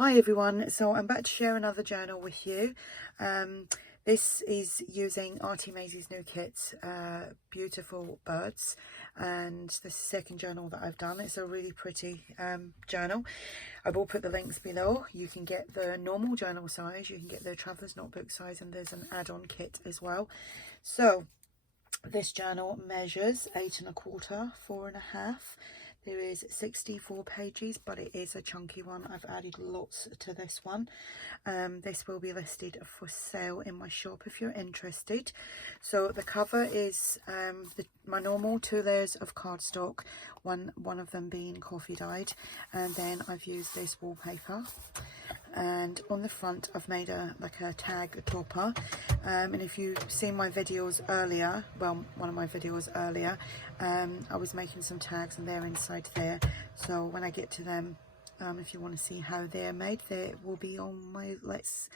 Hi everyone, so I'm about to share another journal with you. This is using Artymaze's new kit, Beautiful Birds, and this is the second journal that I've done. It's a really pretty journal. I will put the links below. You can get the normal journal size, you can get the traveller's notebook size, and there's an add-on kit as well. So this journal measures 8 1/4, 4 1/2. There is 64 pages, but it is a chunky one. I've added lots to this one. This will be listed for sale in my shop if you're interested. So the cover is my normal 2 layers of cardstock, one of them being coffee dyed, and then I've used this wallpaper. And on the front I've made a tag topper, and if you've seen my videos earlier, well, one of my videos earlier, I was making some tags and they're inside there, so when I get to them, if you want to see how they're made, they will be on my let's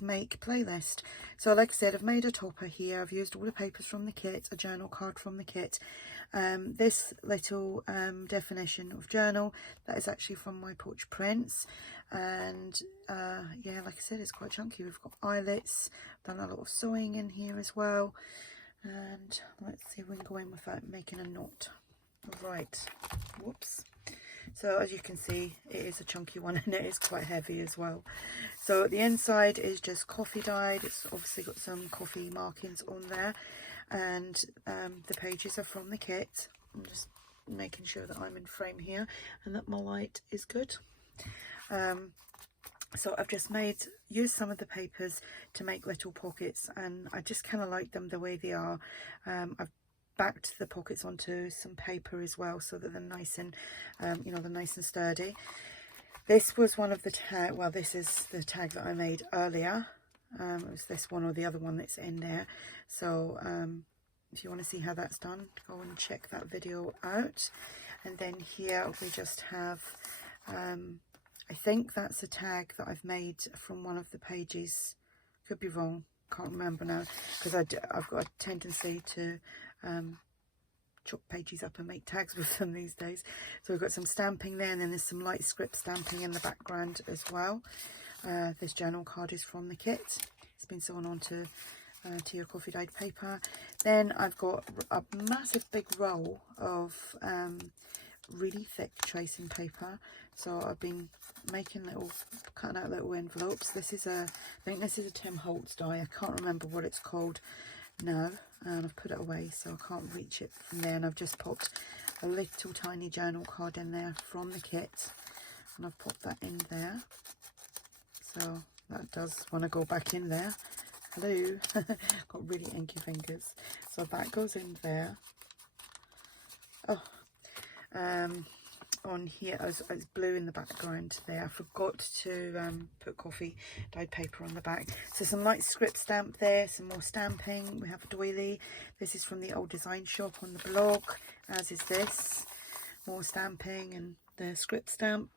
make playlist. So like I said, I've made a topper here. I've used all the papers from the kit, a journal card from the kit, this little definition of journal that is actually from my porch prints, and yeah, like I said, it's quite chunky. We've got eyelets, done a lot of sewing in here as well, and let's see if we can go in without making a knot. Right, whoops. So as you can see, it is a chunky one and it is quite heavy as well. So the inside is just coffee dyed. It's obviously got some coffee markings on there, and the pages are from the kit. I'm just making sure that I'm in frame here and that my light is good. So I've just used some of the papers to make little pockets, and I just kind of like them the way they are. I've backed the pockets onto some paper as well, so that they're nice and you know, they're nice and sturdy. This was one of the well, this is the tag that I made earlier. It was this one or the other one that's in there. So if you want to see how that's done, go and check that video out. And then here we just have I think that's a tag that I've made from one of the pages. Could be wrong, can't remember now, because I've got a tendency to chop pages up and make tags with them these days. So we've got some stamping there, and then there's some light script stamping in the background as well. This journal card is from the kit. It's been sewn onto to your coffee dyed paper. Then I've got a massive big roll of really thick tracing paper, so I've been cutting out little envelopes. This is I think this is a Tim Holtz die. I can't remember what it's called now, and I've put it away so I can't reach it from there, and I've just popped a little tiny journal card in there from the kit, and I've popped that in there, so that does want to go back in there. Hello. Got really inky fingers, so that goes in there. Oh, on here it's blue in the background there. I forgot to put coffee dyed paper on the back. So some light script stamp there, some more stamping. We have a doily. This is from the old design shop on the blog, as is this. More stamping and the script stamp.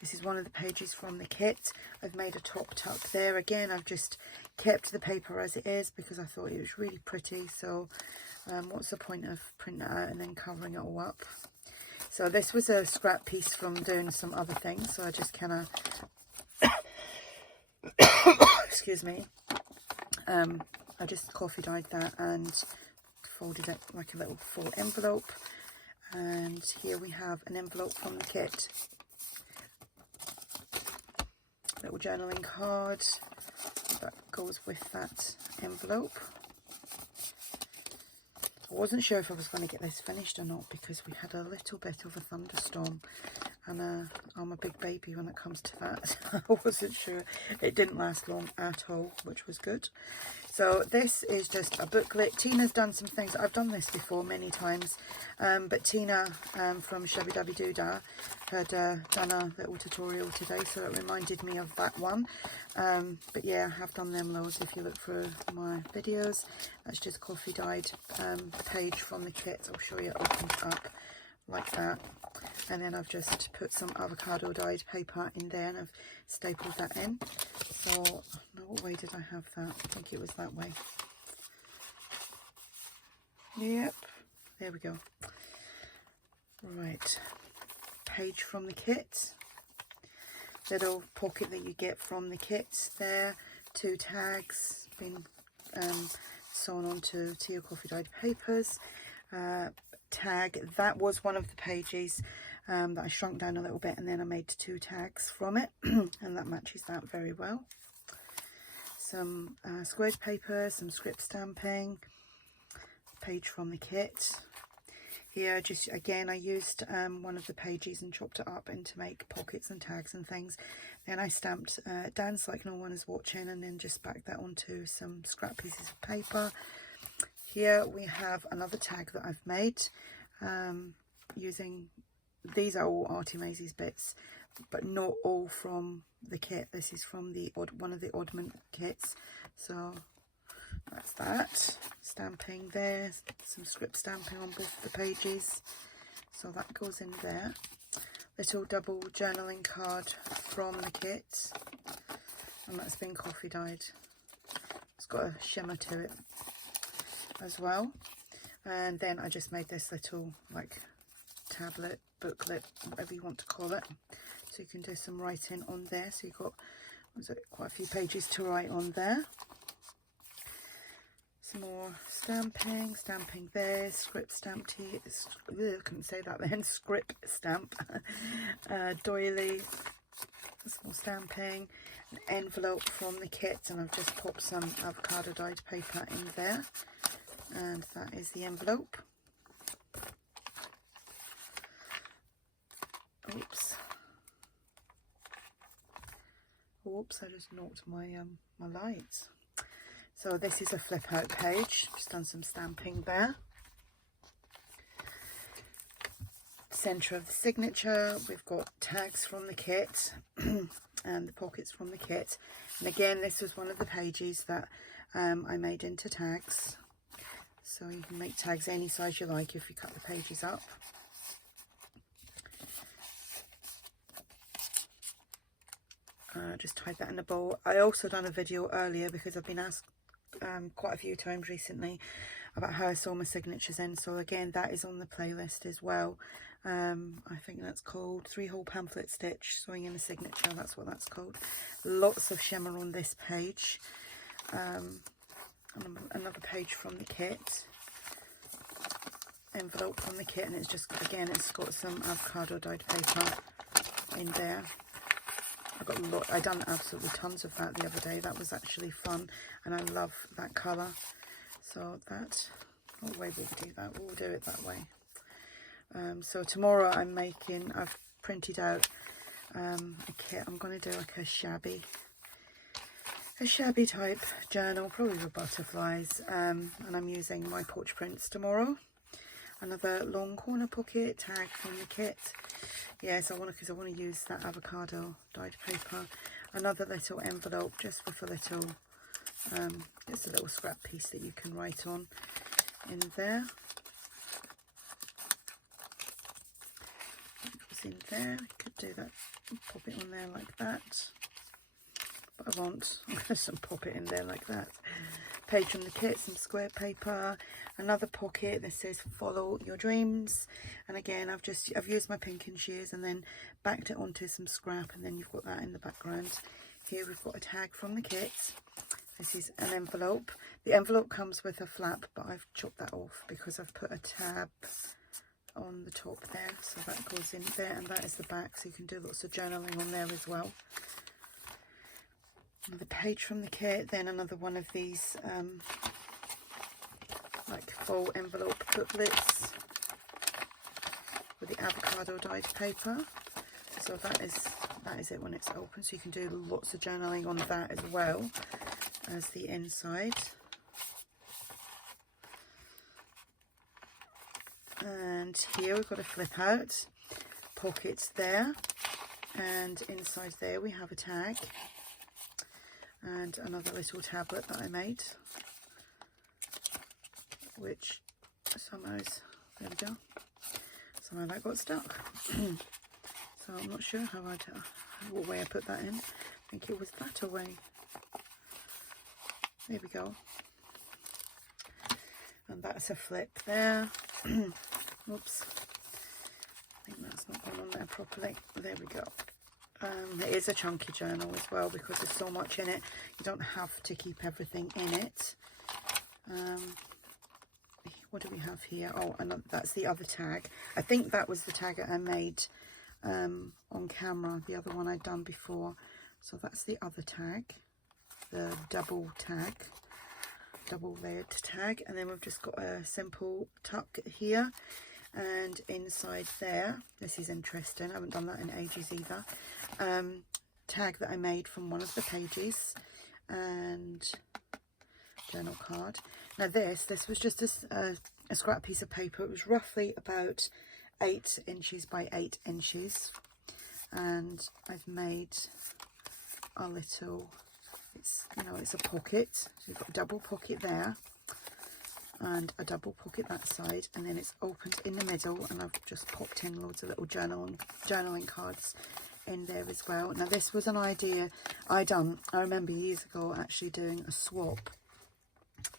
This is one of the pages from the kit. I've made a top tuck there. Again, I've just kept the paper as it is because I thought it was really pretty. So what's the point of printing it out and then covering it all up? So this was a scrap piece from doing some other things, so I just kind of excuse me, I just coffee dyed that and folded it like a little full envelope. And here we have an envelope from the kit, little journaling card that goes with that envelope. I wasn't sure if I was going to get this finished or not because we had a little bit of a thunderstorm, and I'm a big baby when it comes to that. I wasn't sure. It didn't last long at all, which was good. So this is just a booklet. Tina's done some things. I've done this before many times, but Tina from Shabby Dabby Doodah had done a little tutorial today, so it reminded me of that one. But yeah, I have done them loads if you look through my videos. That's just coffee dyed page from the kit. I'll show you, it opens up like that, and then I've just put some avocado dyed paper in there and I've stapled that in. So what way did I have that? I think it was that way. Yep, there we go. Right, page from the kit. little pocket that you get from the kits there. 2 tags been sewn onto tea or coffee dyed papers. Tag, that was one of the pages that I shrunk down a little bit, and then I made 2 tags from it and that matches that very well. Some squared paper, some script stamping, page from the kit. Here, just again, I used one of the pages and chopped it up into make pockets and tags and things. Then I stamped dance like no one is watching, and then just backed that onto some scrap pieces of paper. Here we have another tag that I've made using, these are all Artymaze's bits, but not all from the kit. This is from the one of the oddment kits. So that's that. Stamping there, some script stamping on both the pages. So that goes in there. Little double journaling card from the kit. And that's been coffee dyed. It's got a shimmer to it as well. And then I just made this little like tablet, booklet, whatever you want to call it. So you can do some writing on there. So you've got, was it, quite a few pages to write on there. Some more stamping there, script stamped here, I couldn't say that then, script stamp, doily, some more stamping, an envelope from the kit, and I've just popped some avocado dyed paper in there, and that is the envelope. Oops, I just knocked my my lights. So this is a flip out page, just done some stamping there. Centre of the signature, we've got tags from the kit and the pockets from the kit. And again, this was one of the pages that I made into tags. So you can make tags any size you like if you cut the pages up. Just tied that in a bowl. I also done a video earlier because I've been asked quite a few times recently about how I sew my signatures in. So again, that is on the playlist as well. I think that's called 3-hole pamphlet stitch, sewing in a signature. That's what that's called. Lots of shimmer on this page. Another page from the kit. Envelope from the kit, and it's just, again, it's got some avocado dyed paper in there. I done absolutely tons of that the other day. That was actually fun, and I love that colour. So that, what way will we do that? We'll do it that way. So tomorrow I've printed out a kit. I'm going to do like a shabby type journal, probably with butterflies, and I'm using my porch prints tomorrow. Another long corner pocket tag from the kit. Yes, because I want to use that avocado dyed paper. Another little envelope just with a little, just a little scrap piece that you can write on in there. It goes in there. I could do that, pop it on there like that. But I won't. I'm going to just pop it in there like that. Page from the kit, some square paper, another pocket that says follow your dreams, and again I've used my pink and shears and then backed it onto some scrap, and then you've got that in the background. Here we've got a tag from the kit. This is an envelope. The envelope comes with a flap, but I've chopped that off because I've put a tab on the top there, so that goes in there, and that is the back, so you can do lots of journaling on there as well. Another page from the kit, then another one of these like full envelope booklets with the avocado dyed paper. So that is it when it's open, so you can do lots of journaling on that as well as the inside. And here we've got a flip out, pockets there, and inside there we have a tag. And another little tablet that I made, which somehow, there we go, somehow that got stuck. So I'm not sure what way I put that in. I think it was that away. There we go. And that's a flip there. Oops. I think that's not gone on there properly. There we go. It is a chunky journal as well because there's so much in it. You don't have to keep everything in it. What do we have here? Oh, and that's the other tag. I think that was the tag that I made on camera, the other one I'd done before. So that's the other tag, the double layered tag. And then we've just got a simple tuck here. And inside there, this is interesting, I haven't done that in ages either, tag that I made from one of the pages, and journal card. Now this was just a scrap piece of paper. It was roughly about 8 inches by 8 inches, and I've made a little, it's a pocket, so you've got a double pocket there, and a double pocket that side, and then it's opened in the middle, and I've just popped in loads of little journaling cards in there as well. Now this was an idea I remember years ago actually doing a swap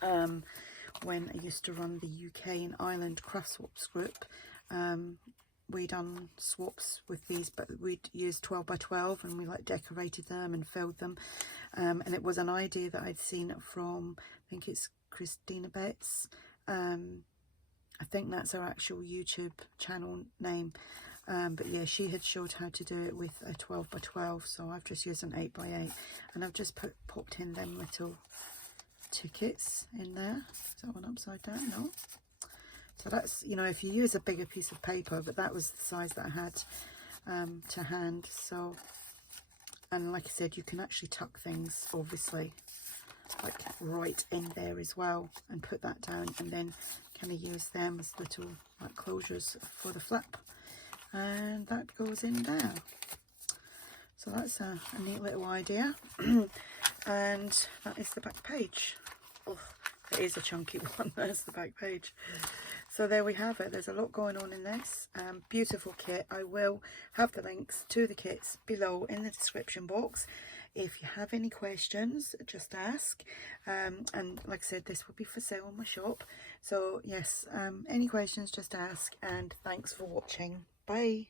when I used to run the UK and Ireland craft swaps group. We done swaps with these, but we'd use 12 by 12 and we like decorated them and filled them, and it was an idea that I'd seen from, I think it's Christina Betts. I think that's her actual YouTube channel name, but yeah, she had showed how to do it with a 12 by 12, so I've just used an 8 by 8, and I've just popped in them little tickets in there. Is that one upside down? No. So that's, if you use a bigger piece of paper, but that was the size that I had to hand. So, and like I said, you can actually tuck things, obviously, like right in there as well, and put that down, and then kind of use them as little like closures for the flap, and that goes in there. So that's a neat little idea. And that is the back page. Oh, it is a chunky one. There's the back page. So there we have it. There's a lot going on in this beautiful kit. I will have the links to the kits below in the description box. If you have any questions, just ask. And like I said, this will be for sale on my shop. So yes, any questions, just ask. And thanks for watching. Bye.